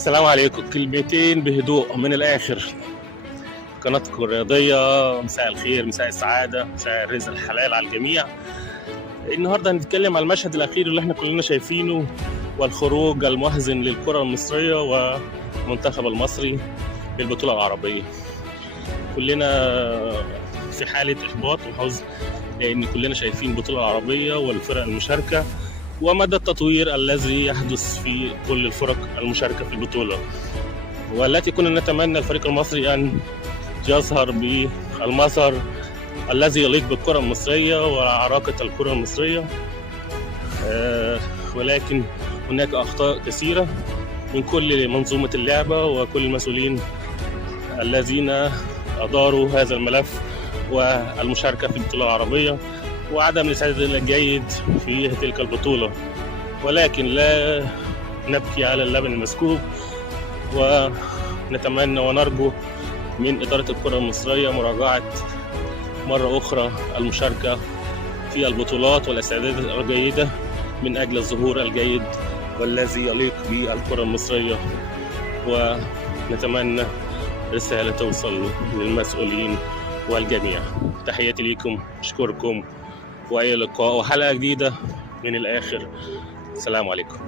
السلام عليكم. كلمتين بهدوء من الآخر. قناتكم الرياضية، مساء الخير، مساء السعادة، مساء الرزق الحلال على الجميع. النهاردة هنتكلم على المشهد الأخير اللي احنا كلنا شايفينه، والخروج المحزن للكرة المصرية والمنتخب المصري للبطولة العربية. كلنا في حالة إحباط وحزن، لأن كلنا شايفين البطولة العربية والفرق المشاركة ومدى التطوير الذي يحدث في كل الفرق المشاركة في البطولة، والتي كنا نتمنى الفريق المصري أن يظهر بالمظهر الذي يليق بالكرة المصرية وعراقة الكرة المصرية. ولكن هناك أخطاء كثيرة من كل منظومة اللعبة وكل المسؤولين الذين أداروا هذا الملف والمشاركة في البطولة العربية، وعدم الاستعداد الجيد في تلك البطولة. ولكن لا نبكي على اللبن المسكوب، ونتمنى ونرجو من إدارة الكرة المصرية مراجعة مرة أخرى المشاركة في البطولات والاستعدادات الجيدة من أجل الظهور الجيد والذي يليق بالكرة المصرية. ونتمنى رسالة توصل للمسؤولين والجميع. تحياتي لكم، أشكركم، وإلى اللقاء وحلقة جديدة من الآخر. السلام عليكم.